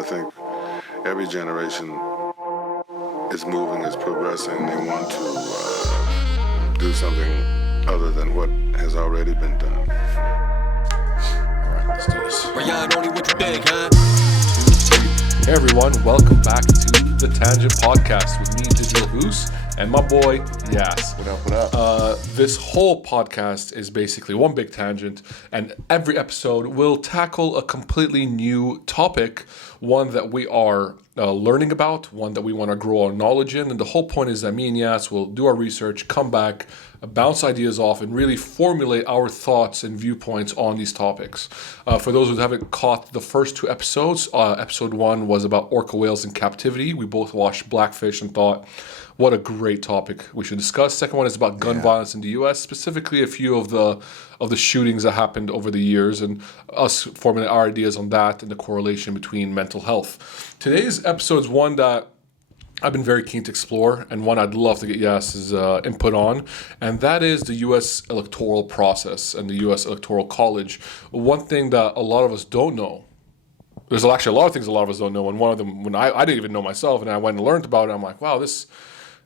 I think every generation is moving, is progressing. They want to do something other than what has already been done. All right, let's do this. Ryan, only what you think, huh? Hey everyone, welcome back to the Tangent Podcast with me, Digital Hoos, and my boy, Yass. What up? This whole podcast is basically one big tangent, and every episode will tackle a completely new topic, one that we are learning about, one that we want to grow our knowledge in, and the whole point is that me and Yass will do our research, come back, bounce ideas off, and really formulate our thoughts and viewpoints on these topics. For those who haven't caught the first two episodes, episode 1 was about orca whales in captivity. We both watched Blackfish and thought, what a great topic we should discuss. Second one is about gun violence in the U.S., specifically a few of the shootings that happened over the years, and us formulating our ideas on that and the correlation between mental health. Today's episode is one that I've been very keen to explore, and one I'd love to get Yass's input on, and that is the U.S. electoral process and the U.S. Electoral College. One thing that a lot of us don't know, there's actually a lot of things a lot of us don't know, and one of them, when I didn't even know myself, and I went and learned about it, I'm like, wow, this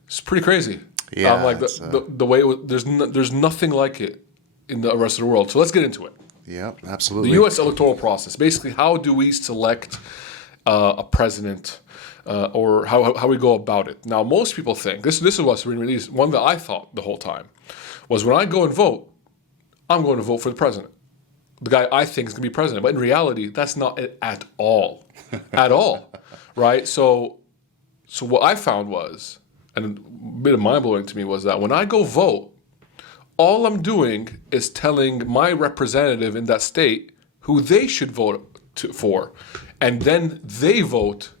is pretty crazy. Yeah, I'm like, the way it was, there's nothing like it in the rest of the world. So let's get into it. Yeah, absolutely. The U.S. electoral process. Basically, how do we select a president, or how we go about it? Now, most people think, this is what's really released, one that I thought the whole time, was when I go and vote, I'm going to vote for the president. The guy I think is going to be president. But in reality, that's not it at all. At all. Right? So what I found was, and a bit of mind-blowing to me, was that when I go vote, all I'm doing is telling my representative in that state who they should vote for. And then they vote,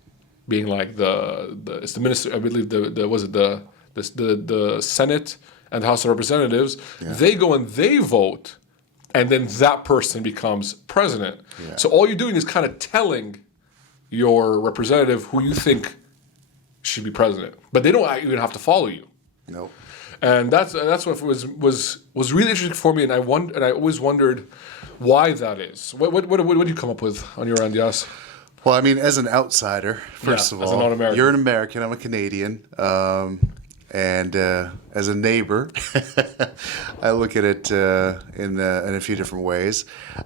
being like it's the minister, I believe the Senate and the House of Representatives. Yeah. They go and they vote, and then that person becomes president. Yeah. So all you're doing is kind of telling your representative who you think should be president, but they don't even have to follow you. No. And that's what was really interesting for me, and I always wondered why that is. What did you come up with on your end, Yass? Well, I mean, as an outsider, first of all, as a non-American. You're an American. I'm a Canadian, and as a neighbor, I look at it in a few different ways.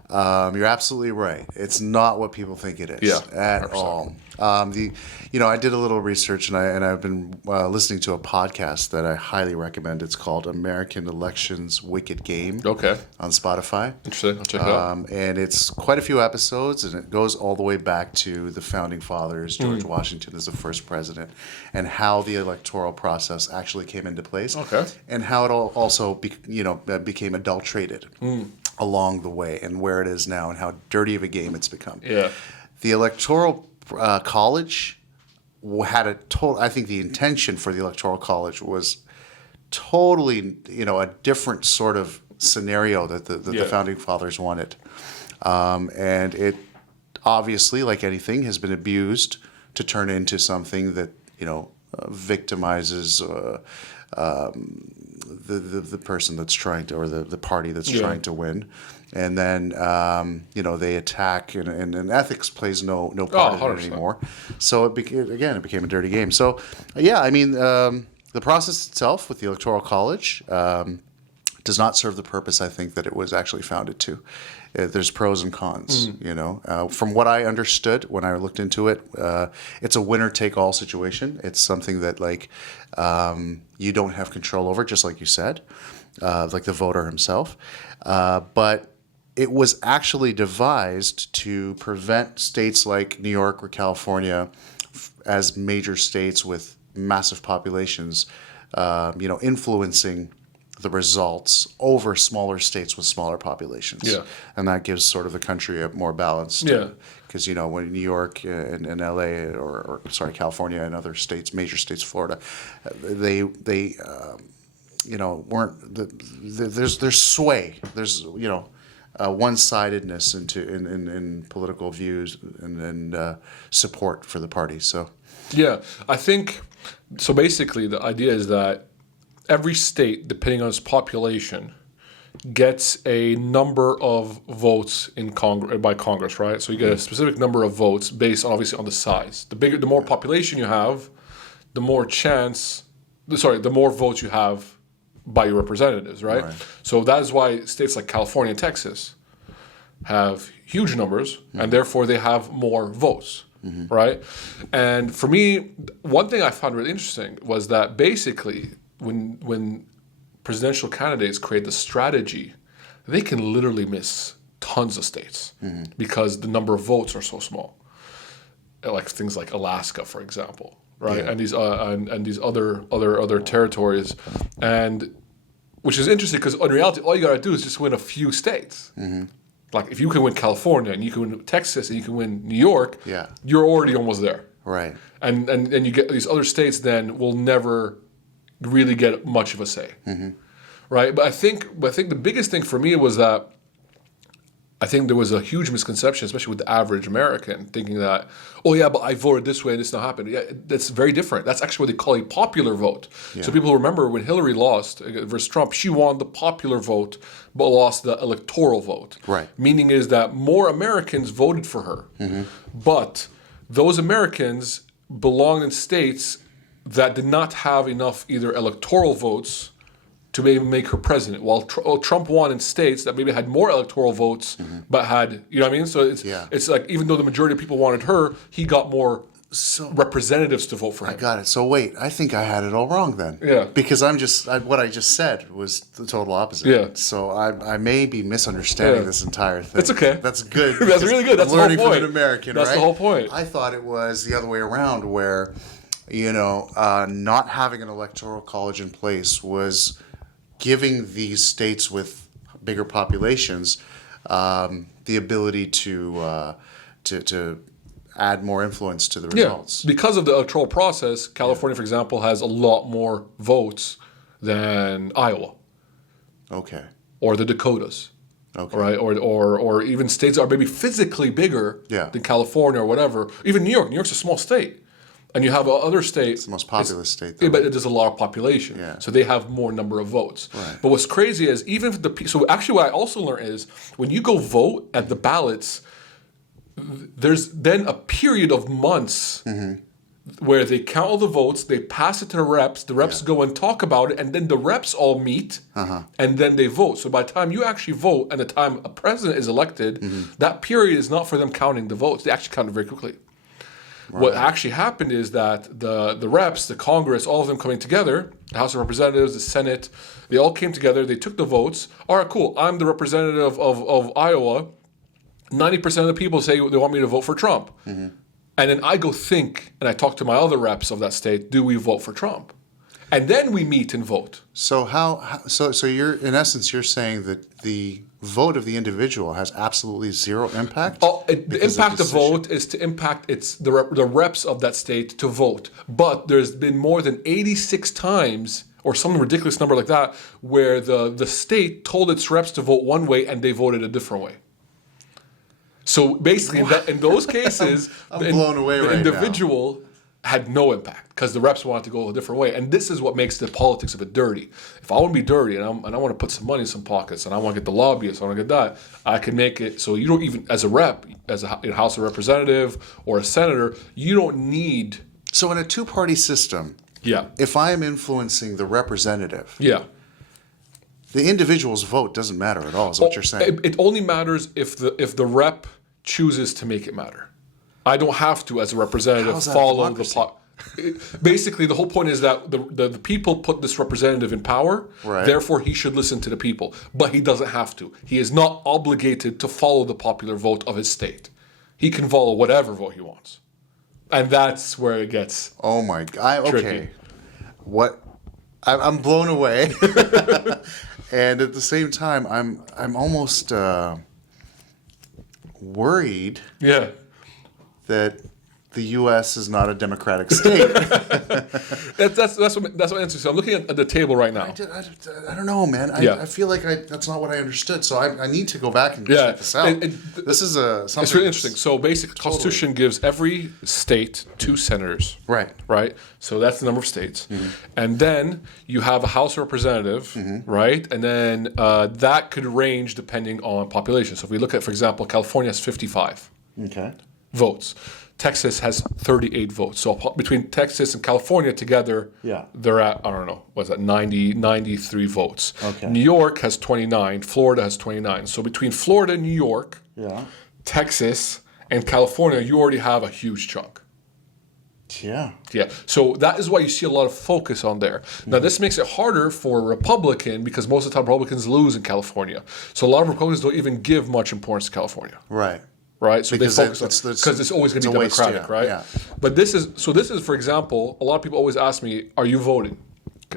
You're absolutely right. It's not what people think it is at 100%. All. I did a little research, and I've been listening to a podcast that I highly recommend. It's called American Elections Wicked Game. Okay. On Spotify. Interesting. I'll check it out. And it's quite a few episodes, and it goes all the way back to the founding fathers. George Washington is the first president, and how the electoral process actually came into place. Okay. And how it also became adulterated along the way, and where it is now, and how dirty of a game it's become. Yeah. The electoral college had I think the intention for the electoral college was totally, a different sort of scenario that the founding fathers wanted. And it obviously, like anything, has been abused to turn into something that, victimizes the person that's trying to, or the party that's trying to win. And then, they attack, and ethics plays no part in it anymore. So it became a dirty game. So, the process itself with the Electoral College does not serve the purpose, I think, that it was actually founded to. There's pros and cons, From what I understood when I looked into it, it's a winner-take-all situation. It's something that, you don't have control over, just like you said, like the voter himself. But it was actually devised to prevent states like New York or California, as major states with massive populations, influencing the results over smaller states with smaller populations. Yeah. And that gives sort of the country a more balanced. Yeah. Because, when New York and LA or California and other states, major states, Florida, they weren't, there's sway. There's, one-sidedness in political views and support for the party. So, yeah, I think so. Basically, the idea is that every state, depending on its population, gets a number of votes in by Congress, right? So you get a specific number of votes based obviously on the size. The more population you have, the more votes you have by your representatives, right? So that is why states like California and Texas have huge numbers, and therefore they have more votes, right? And for me, one thing I found really interesting was that basically when presidential candidates create the strategy, they can literally miss tons of states because the number of votes are so small. Like things like Alaska, for example, right? Yeah. And these other territories, and which is interesting because in reality, all you gotta do is just win a few states. Like if you can win California and you can win Texas and you can win New York, you're already almost there. Right. And you get these other states then will never really get much of a say. Right? But I think the biggest thing for me was that I think there was a huge misconception, especially with the average American, thinking that, oh yeah, but I voted this way and this not happened. Yeah, that's very different. That's actually what they call a popular vote. Yeah. So people remember when Hillary lost versus Trump, she won the popular vote, but lost the electoral vote. Right. Meaning is that more Americans voted for her. But those Americans belonged in states that did not have enough either electoral votes to maybe make her president, while Trump won in states that maybe had more electoral votes, but had, you know what I mean? So it's like, even though the majority of people wanted her, he got more representatives to vote for him. I got it. So wait, I think I had it all wrong then. Yeah. Because what I just said was the total opposite. Yeah. So I may be misunderstanding this entire thing. It's okay. That's good. That's really good. That's the whole point. Learning from an American, That's right? the whole point. I thought it was the other way around, where, not having an electoral college in place was giving these states with bigger populations the ability to add more influence to the results. Because of the electoral process, California, for example, has a lot more votes than Iowa. Okay. Or the Dakotas. Okay. Right? Or even states that are maybe physically bigger than California or whatever. Even New York. New York's a small state. And you have other states. It's the most populous state, though. Yeah, but there's a lot of population. Yeah. So they have more number of votes. Right. But what's crazy is even if so actually what I also learned is when you go vote at the ballots, there's then a period of months where they count all the votes, they pass it to the reps go and talk about it, and then the reps all meet, and then they vote. So by the time you actually vote and the time a president is elected, that period is not for them counting the votes. They actually count it very quickly. Right. What actually happened is that the reps, the Congress, all of them coming together, the House of Representatives, the Senate, they all came together, they took the votes. All right, cool, I'm the representative of Iowa. 90% of the people say they want me to vote for Trump. And then I go think, and I talk to my other reps of that state, do we vote for Trump? And then we meet and vote. So so you're, in essence, you're saying that the vote of the individual has absolutely zero impact? The impact of vote is to impact the reps of that state to vote. But there's been more than 86 times, or some ridiculous number like that, where the state told its reps to vote one way and they voted a different way. So basically, in those cases, I'm blown away the individual had no impact because the reps wanted to go a different way. And this is what makes the politics of it dirty. If I want to be dirty and I want to put some money in some pockets and I want to get the lobbyists, I want to get that, I can make it so you don't even, as a rep, as a House of Representative or a senator, you don't need... So in a two-party system, if I am influencing the representative, the individual's vote doesn't matter at all, is what you're saying. It only matters if the rep chooses to make it matter. I don't have to, as a representative, follow the... Basically, the whole point is that the people put this representative in power, therefore he should listen to the people. But he doesn't have to. He is not obligated to follow the popular vote of his state. He can follow whatever vote he wants. And that's where it gets oh my God. Okay. tricky. What? I'm blown away. And at the same time, I'm almost worried that the U.S. is not a democratic state. That's what interesting. So I'm looking at the table right now. I don't know, man. I feel like that's not what I understood. So I need to go back and check this out. This is something. It's really interesting. So basically, the Constitution gives every state 2 senators. Right. Right. So that's the number of states, and then you have a House of Representative, right? And then that could range depending on population. So if we look at, for example, California has 55 votes. Texas has 38 votes. So between Texas and California together, they're at, I don't know, what's that, 93 votes. Okay. New York has 29. Florida has 29. So between Florida and New York, Texas, and California, you already have a huge chunk. Yeah. Yeah. So that is why you see a lot of focus on there. Now, this makes it harder for a Republican because most of the time Republicans lose in California. So a lot of Republicans don't even give much importance to California. Right. Right, so because they focus on because it's always going to be Democratic, right? Yeah. But this is, for example, a lot of people always ask me, "Are you voting?"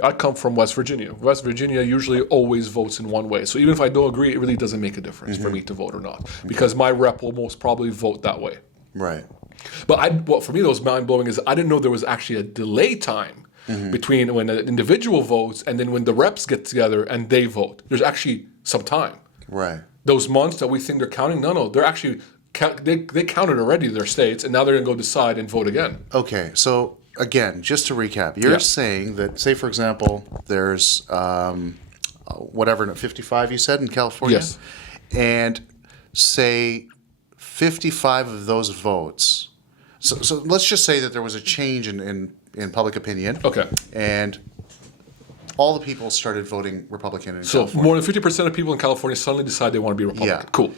I come from West Virginia. West Virginia usually always votes in one way. So even if I don't agree, it really doesn't make a difference for me to vote or not because my rep will most probably vote that way. Right. But what for me, that was mind blowing is I didn't know there was actually a delay time between when an individual votes and then when the reps get together and they vote. There's actually some time. Right. Those months that we think they're counting, no, they're actually. They counted already their states, and now they're going to go decide and vote again. Okay, so again, just to recap, you're saying that, say for example, there's 55 you said in California? Yes. And say 55 of those votes, so let's just say that there was a change in public opinion. Okay. And all the people started voting Republican in So California. more than 50% of people in California suddenly decide they want to be Republican. Yeah. Cool.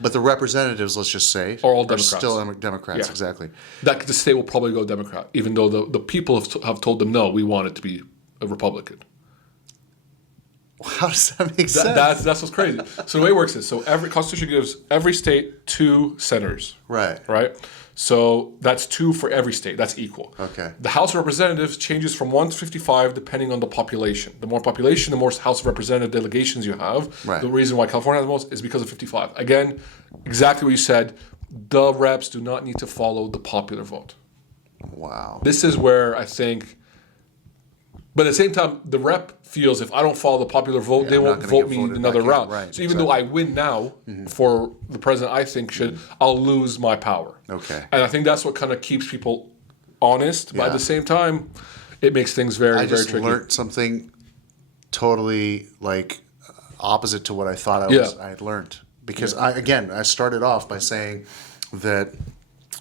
But the representatives, let's just say, are all Democrats. Still Democrats, exactly. The state will probably go Democrat, even though the people have told them, no, we want it to be a Republican. How does that make sense? That's what's crazy. So the way it works is, every Constitution gives every state 2 senators. Right. Right? So that's 2 for every state. That's equal. Okay. The House of Representatives changes from 1 to 55 depending on the population. The more population, the more House of Representative delegations you have. Right. The reason why California has the most is because of 55. Again, exactly what you said. The reps do not need to follow the popular vote. Wow. This is where I think... But at the same time, the rep feels if I don't follow the popular vote, they won't vote me another round. Right, so even though I win now for the president I think should, I'll lose my power. Okay. And I think that's what kind of keeps people honest. But at the same time, it makes things very, very tricky. I just learned something totally opposite to what I thought I had learned. Because I started off by saying that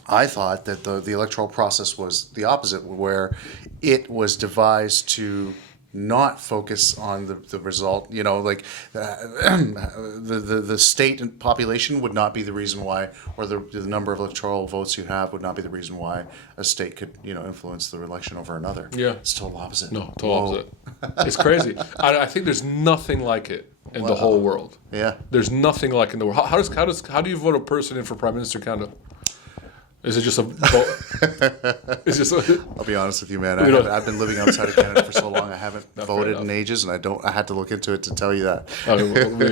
I thought that the electoral process was the opposite, where it was devised to not focus on the result. You know, the state and population would not be the reason why, or the number of electoral votes you have would not be the reason why a state could influence the election over another. Yeah, it's total opposite. No, total opposite. It's crazy. I think there's nothing like it in the whole world. Yeah, there's nothing like it in the world. How do you vote a person in for Prime Minister of Canada? Is it just a vote? It's just. I'll be honest with you, man. I've been living outside of Canada for so long. I haven't voted in ages, and I had to look into it to tell you that.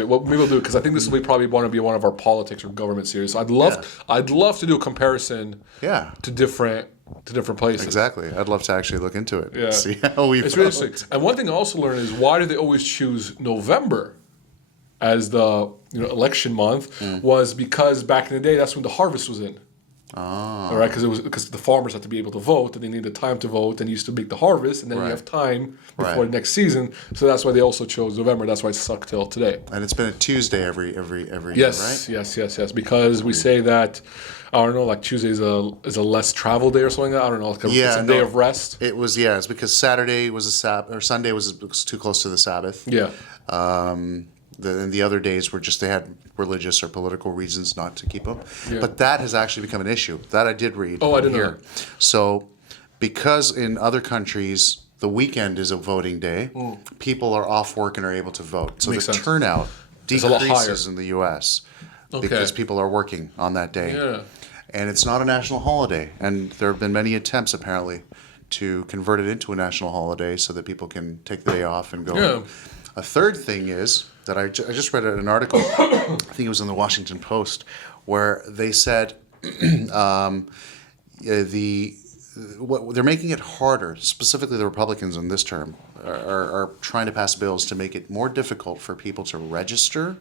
What we will do, because I think this will probably want to be one of our politics or government series. So I'd love to do a comparison. Yeah. To different places. Exactly. I'd love to actually look into it. Yeah. See how we. It's really interesting. And one thing I also learned is why do they always choose November as the election month? Was because back in the day that's when the harvest was in. All right, because the farmers had to be able to vote, and they needed time to vote, and used to make the harvest, and then you have time before the next season. So that's why they also chose November. That's why it's stuck till today. And it's been a Tuesday every year, right? Yes. Because we say that, I don't know, like Tuesday is a less travel day or something like that. I don't know. It's a day of rest. It was it's because Saturday was a Sabbath, or Sunday was too close to the Sabbath. Yeah. The other days were just they had religious or political reasons not to keep them. Yeah. But that has actually become an issue. That I did read. Oh, I didn't know. So because in other countries the weekend is a voting day, people are off work and are able to vote. So the turnout decreases in the U.S. because people are working on that day. Yeah. And it's not a national holiday. And there have been many attempts apparently to convert it into a national holiday so that people can take the day off and go. Yeah. A third thing is that I just read an article, I think it was in the Washington Post, where they said what they're making it harder, specifically the Republicans in this term, are trying to pass bills to make it more difficult for people to register,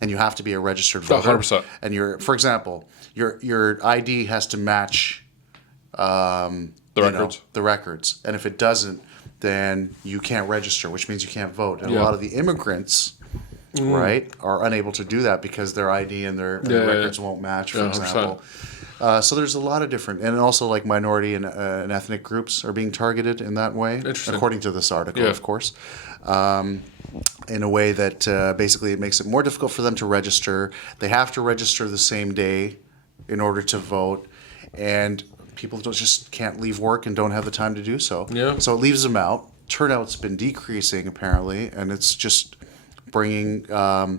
and you have to be a registered voter. 100%. And for example, your ID has to match the records. The records, and if it doesn't, then you can't register, which means you can't vote. And a lot of the immigrants, right, are unable to do that because their ID and their records won't match, for example. So there's a lot of different, and also like minority and ethnic groups are being targeted in that way, according to this article, of course, in a way that basically it makes it more difficult for them to register. They have to register the same day in order to vote, and people just can't leave work and don't have the time to do so. Yeah. So it leaves them out. Turnout's been decreasing apparently, and it's just bringing the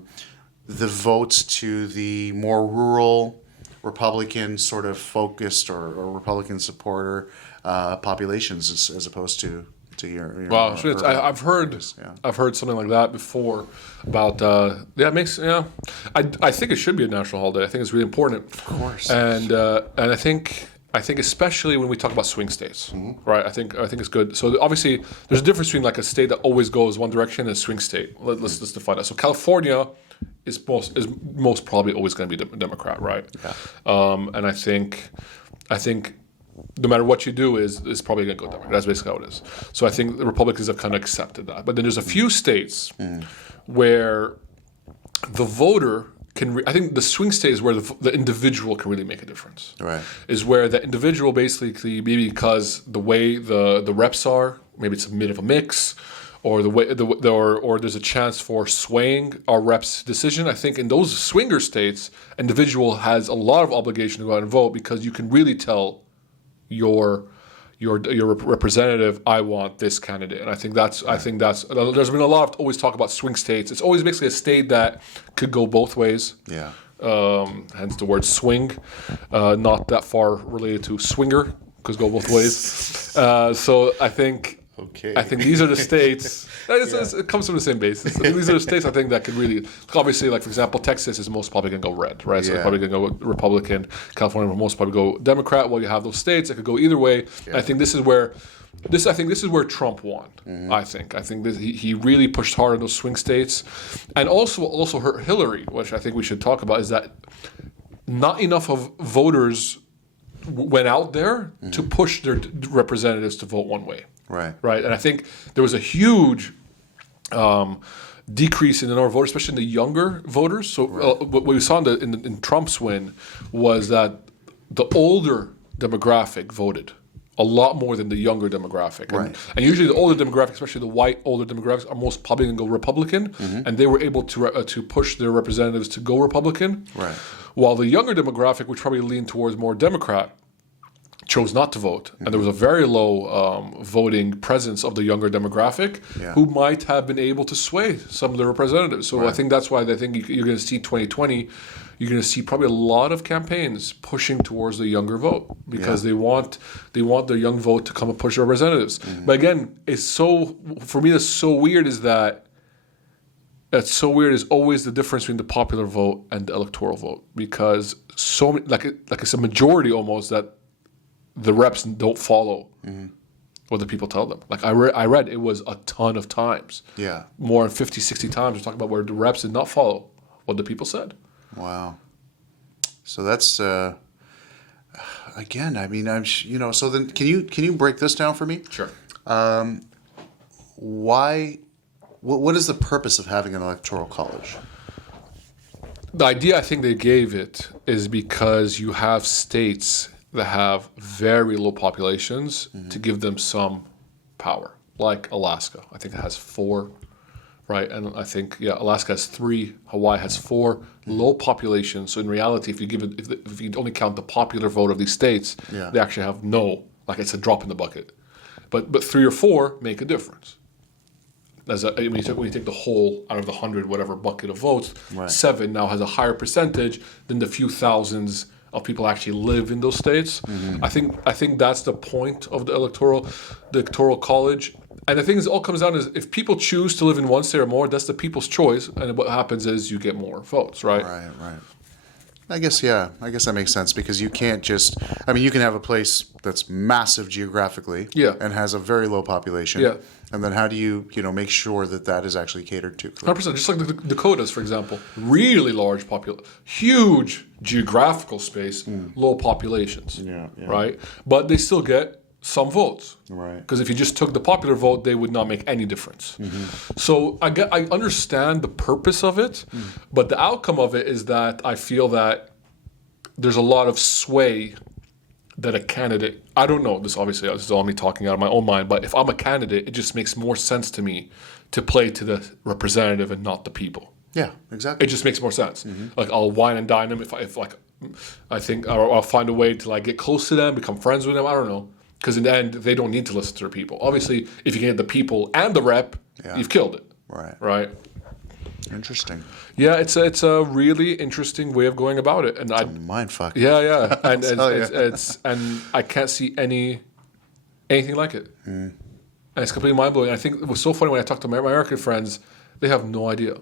votes to the more rural, Republican sort of focused or Republican supporter populations as opposed to your wow. I've heard something like that before about it makes I think it should be a national holiday. I think it's really important, of course, and I think especially when we talk about swing states, right? I think it's good. So obviously there's a difference between like a state that always goes one direction and a swing state. Let's define that. So California is most probably always going to be a Democrat, right? Yeah. And I think no matter what you do, it's probably going to go Democrat. That's basically how it is. So I think the Republicans have kind of accepted that. But then there's a few states where the voter can. I think the swing state is where the individual can really make a difference. Right. Is where the individual basically, maybe because the way the reps are, maybe it's a bit of a mix, or the way or there's a chance for swaying our reps' decision. I think in those swinger states, individual has a lot of obligation to go out and vote because you can really tell your representative, I want this candidate, and I think that's there's been a lot of always talk about swing states. It's always basically a state that could go both ways. Yeah. Hence the word swing, not that far related to swinger, because go both ways. So I think these are the states. It comes from the same basis. I think these are the states I think that could really, obviously, like for example, Texas is most probably going to go red, right? So they're probably going to go Republican. California will most probably go Democrat. Well, you have those states that could go either way. Yeah. I think this is where Trump won. I think he really pushed hard on those swing states, and also hurt Hillary, which I think we should talk about. Is that not enough of voters went out there to push their representatives to vote one way. Right. And I think there was a huge decrease in the number of voters, especially in the younger voters. So what we saw in Trump's win was that the older demographic voted a lot more than the younger demographic. And usually the older demographic, especially the white older demographics, are most probably going to go Republican. And they were able to push their representatives to go Republican. Right. While the younger demographic, which probably leaned towards more Democrat, chose not to vote, and there was a very low voting presence of the younger demographic, who might have been able to sway some of the representatives. So I think that's why I think you're going to see 2020. You're going to see probably a lot of campaigns pushing towards the younger vote because they want the young vote to come and push their representatives. But again, it's so for me that's so weird is that. That's so weird is always the difference between the popular vote and the electoral vote because so many, like it's a majority almost that the reps don't follow what the people tell them. Like I read it was a ton of times. Yeah. More than 50, 60 times we're talking about where the reps did not follow what the people said. Wow. So that's again, I mean, so then can you break this down for me? Sure. Why what is the purpose of having an electoral college? The idea I think they gave it is because you have states that have very low populations to give them some power, like Alaska. I think it has 4, right? And I think Alaska has 3, Hawaii has 4, low population. So in reality, if you only count the popular vote of these states, they actually have it's a drop in the bucket. But 3 or 4 make a difference. When you take the whole out of the 100 whatever bucket of votes, 7 now has a higher percentage than the few thousands of people actually live in those states. I think that's the point of the electoral college. And the thing is, it all comes down is if people choose to live in one state or more, that's the people's choice. And what happens is you get more votes, right? Right. I guess that makes sense because you can't just. I mean, you can have a place that's massive geographically, and has a very low population, and then how do you make sure that is actually catered to? 100%. Just like the Dakotas, for example, really large huge geographical space, low populations, right? But they still get some votes, right? Because if you just took the popular vote, they would not make any difference. So I understand the purpose of it, but the outcome of it is that I feel that there's a lot of sway that a candidate. I don't know. This is all me talking out of my own mind. But if I'm a candidate, it just makes more sense to me to play to the representative and not the people. Yeah, exactly. It just makes more sense. Like I'll wine and dine them if I think I'll find a way to like get close to them, become friends with them. I don't know. Because in the end, they don't need to listen to their people. Obviously, if you can get the people and the rep, you've killed it. Right. Interesting. Yeah, it's a really interesting way of going about it, and it's a mindfuck. Yeah, and I can't see anything like it. And it's completely mind blowing. I think it was so funny when I talked to my American friends; they have no idea.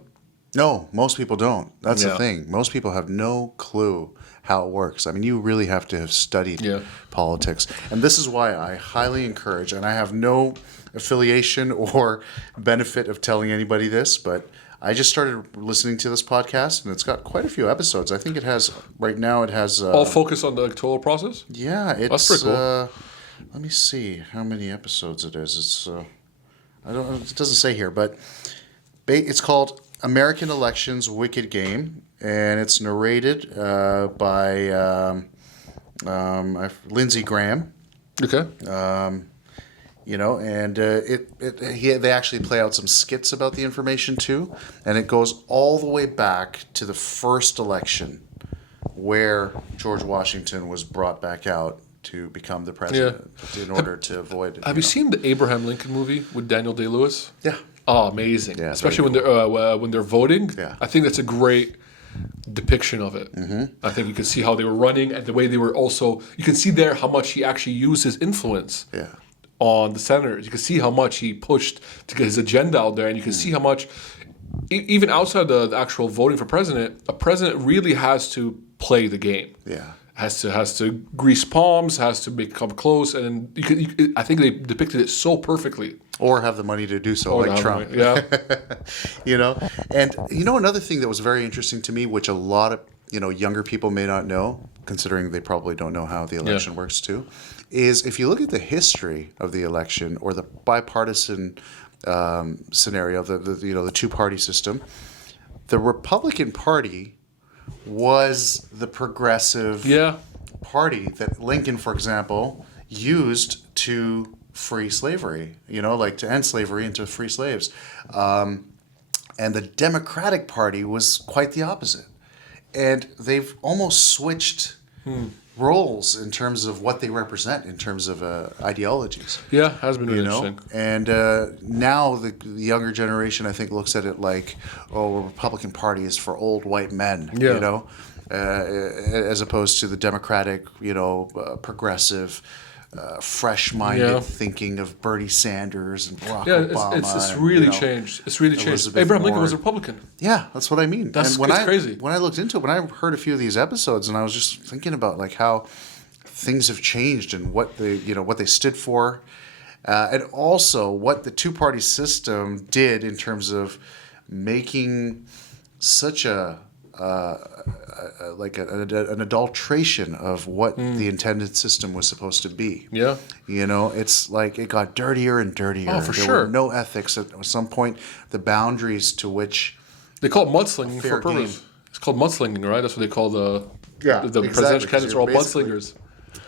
No, most people don't. That's the thing. Most people have no clue how it works. I mean, you really have to have studied politics. And this is why I highly encourage, and I have no affiliation or benefit of telling anybody this, but I just started listening to this podcast, and it's got quite a few episodes. I think it has, right now it has... all focused on the electoral process? Yeah, it's... That's pretty cool. Let me see how many episodes it is. It's it doesn't say here, but it's called American Elections Wicked Game, and it's narrated by Lindsey Graham. Okay. And they actually play out some skits about the information too, and it goes all the way back to the first election where George Washington was brought back out to become the president in order to avoid. Have you seen the Abraham Lincoln movie with Daniel Day-Lewis? Yeah. Oh, amazing! Yeah, especially when they're voting. Yeah. I think that's a great depiction of it. I think you can see how they were running and the way they were also. You can see there how much he actually used his influence. Yeah. On the senators, you can see how much he pushed to get his agenda out there, and you can see how much, even outside the actual voting for president, a president really has to play the game. Yeah. Has to grease palms, has to become close, and I think they depicted it so perfectly. Or have the money to do so, like Trump. Yeah. And another thing that was very interesting to me, which a lot of younger people may not know, considering they probably don't know how the election works too, is if you look at the history of the election or the bipartisan scenario, the two-party system, the Republican Party was the progressive party that Lincoln, for example, used to free slavery, to end slavery and to free slaves. And the Democratic Party was quite the opposite. And they've almost switched roles in terms of what they represent, in terms of ideologies. Yeah, has been really interesting. And now the younger generation, I think, looks at it like, a Republican Party is for old white men, as opposed to the Democratic, progressive, fresh-minded thinking of Bernie Sanders and Barack Obama. It's really changed. It's really changed. Elizabeth Abraham Lincoln Warren. was a Republican. Yeah, that's what I mean. It's crazy. When I looked into it, when I heard a few of these episodes, and I was just thinking about like how things have changed and what they stood for, and also what the two-party system did in terms of making such an adulteration of what the intended system was supposed to be. Yeah. It's like it got dirtier and dirtier. Oh, for there sure. were no ethics. At some point, the boundaries to which... They call it mudslinging for a purpose. It's called mudslinging, right? That's what they call the presidential candidates are all mudslingers.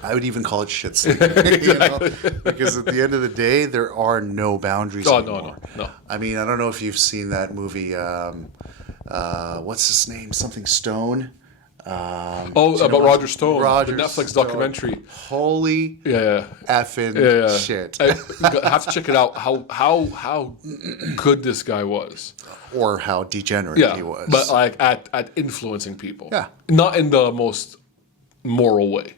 I would even call it shit slinging. Because at the end of the day, there are no boundaries anymore. No. I mean, I don't know if you've seen that movie... what's his name? Something Stone. About Roger Stone, the Netflix documentary. Holy effing shit! You have to check it out. How good this guy was, or how degenerate he was. But like at influencing people. Yeah, not in the most moral way,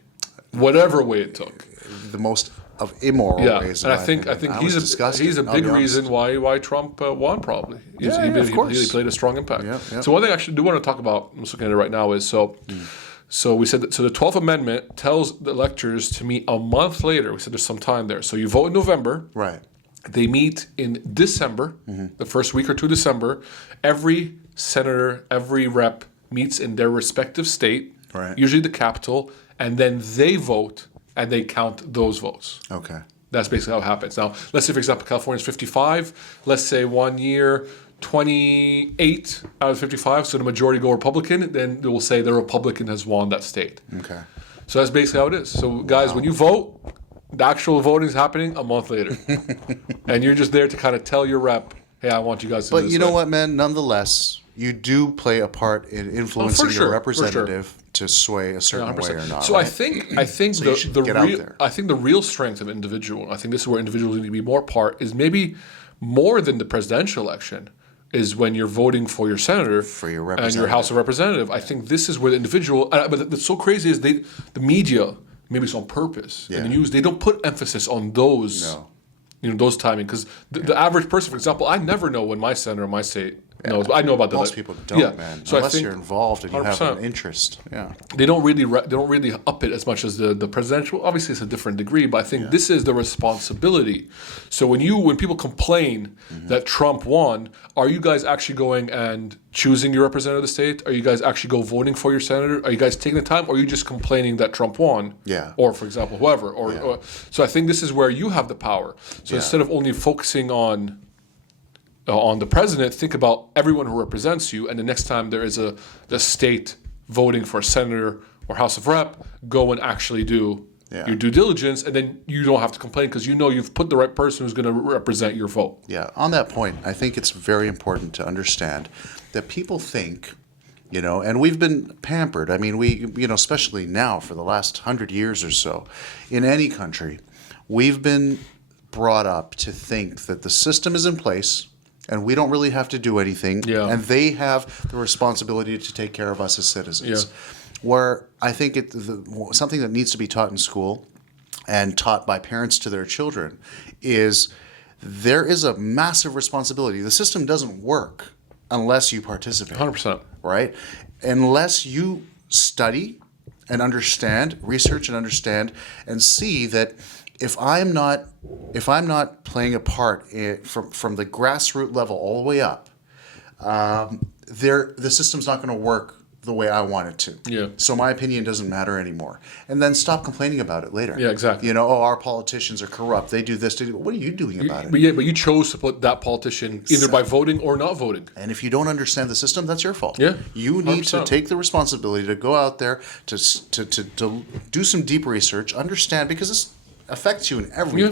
whatever way it took. The most of immoral ways. And I think he's a big reason why Trump won. Probably. He played a strong impact. Yeah. So one thing I actually do want to talk about, I'm just looking at it right now, is So we said that, so the 12th Amendment tells the electors to meet a month later. We said there's some time there. So you vote in November. Right. They meet in December, the first week or two of December. Every senator, every rep meets in their respective state, Right. usually the capital, and then they vote and they count those votes. Okay. That's basically how it happens. Now, let's say, for example, California's 55. Let's say 1 year, 28 out of 55, so the majority go Republican, then they will say the Republican has won that state. Okay. So that's basically how it is. So, guys, when you vote, the actual voting is happening a month later. And you're just there to kind of tell your rep, hey, I want you guys to do But this you know way. what, man? Nonetheless, you do play a part in influencing sure, your for representative to sway a certain way or not. So right? I think So you should get out there. I think the real strength of individual, I think this is where individuals need to be more part, is maybe more than the presidential election, is when you're voting for your senator For your and your House of Representative. I think this is where the individual. But that's so crazy is the media, maybe it's on purpose, Yeah. and the news, they don't put emphasis on those. No. Those timing, because the average person, for example, I never know when my senator in my state knows. But I know about the Most people don't, man. So Unless I think you're involved and you have 100%. an interest. Yeah. they don't really up it as much as the presidential. Obviously, it's a different degree, but I think this is the responsibility. So when people complain that Trump won, are you guys actually going and choosing your representative of the state? Are you guys actually voting for your senator? Are you guys taking the time, or are you just complaining that Trump won? Yeah. Or, for example, whoever. Or so I think this is where you have the power. So instead of only focusing on the president, think about everyone who represents you, and the next time there is the state voting for a senator or House of Rep, go and actually do your due diligence, and then you don't have to complain because you know you've put the right person who's going to represent your vote. Yeah. On that point, I think it's very important to understand that people think, and we've been pampered. I mean, especially now for the last 100 years or so, in any country, we've been brought up to think that the system is in place and we don't really have to do anything, and they have the responsibility to take care of us as citizens. Where I think something that needs to be taught in school and taught by parents to their children is there is a massive responsibility. The system doesn't work unless you participate. 100%. Right? Unless you study and understand, research and understand, and see that if I'm not playing a part from the grassroots level all the way up, the system's not going to work the way I want it to. Yeah. So my opinion doesn't matter anymore. And then stop complaining about it later. Yeah, exactly. Our politicians are corrupt. They do this. What are you doing about it? But you chose to put that politician either by voting or not voting. And if you don't understand the system, that's your fault. Yeah, You need 100%. to take the responsibility to go out there to do some deep research, understand, because this affects you in every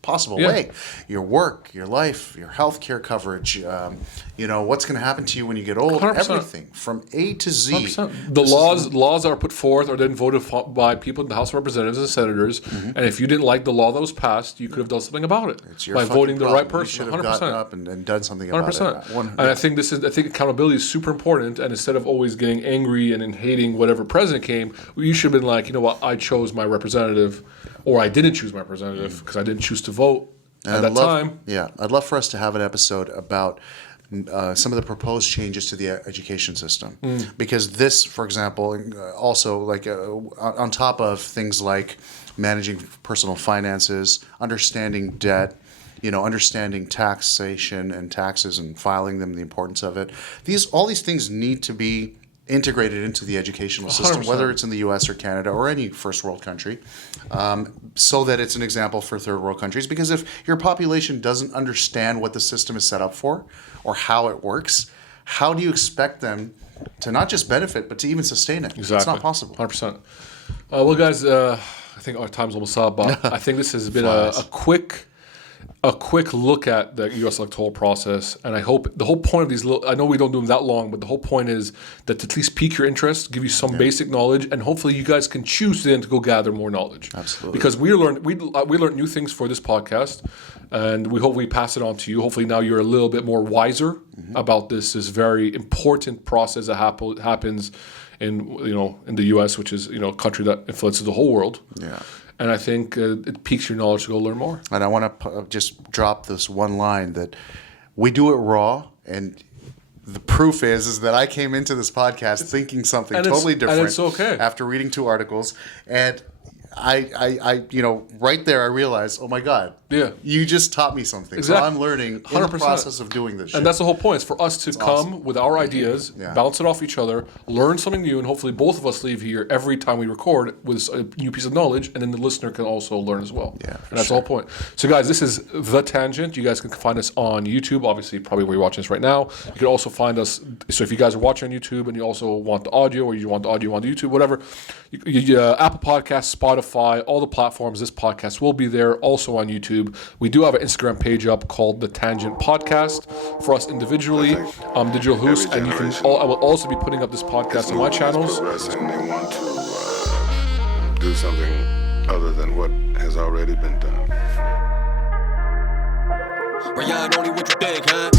possible way. Your work, your life, your health care coverage, what's going to happen to you when you get old, 100%. everything from A to Z. 100%. The laws that are put forth are then voted by people in the House of Representatives and Senators, and if you didn't like the law that was passed, you could have done something about it It's your by fucking voting the problem. right person. You should have 100%. gotten up and done something about 100%. it. And I think accountability is super important. And instead of always getting angry and then hating whatever president came, you should have been like, you know what, I chose my representative, or I didn't choose my representative because I didn't choose to vote at that time. Yeah, I'd love for us to have an episode about some of the proposed changes to the education system, because this, for example, also on top of things like managing personal finances, understanding debt, understanding taxation and taxes and filing them, the importance of it. All these things need to be integrated into the educational system, 100%. whether it's in the U.S. or Canada or any first world country, so that it's an example for third world countries. Because if your population doesn't understand what the system is set up for or how it works, how do you expect them to not just benefit, but to even sustain it? Exactly. It's not possible. 100%. Well, guys, I think our time's almost up, but I think this has been a quick look at the U.S. electoral process, and I hope the whole point of these I know we don't do them that long, but the whole point is that to at least pique your interest, give you some basic knowledge, and hopefully you guys can choose then to go gather more knowledge. Absolutely. Because we learned new things for this podcast, and we hope we pass it on to you. Hopefully now you're a little bit more wiser about this very important process that happens in the U.S., which is a country that influences the whole world. Yeah. And I think it piques your knowledge to go learn more. And I want to just drop this one line that we do it raw, and the proof is that I came into this podcast thinking something totally different. And it's okay. After reading 2 articles, and I right there I realized, oh my God, you just taught me something. Exactly. So I'm learning 100%. In the process of doing this shit. And that's the whole point. It's for us to come with our ideas, bounce it off each other, learn something new, and hopefully both of us leave here every time we record with a new piece of knowledge, and then the listener can also learn as well. Yeah, and that's the whole point. So guys, this is The Tangent. You guys can find us on YouTube, obviously probably where you're watching this right now. You can also find us, so if you guys are watching on YouTube and you also want the audio, or you want the audio on YouTube, whatever, Apple Podcasts, Spotify, all the platforms, this podcast will be there, also on YouTube. We do have an Instagram page up called The Tangent Podcast for us individually, Digital Hoos, and you can. I will also be putting up this podcast on my channels. They want to do something other than what has already been done. Brian, only what you think, huh?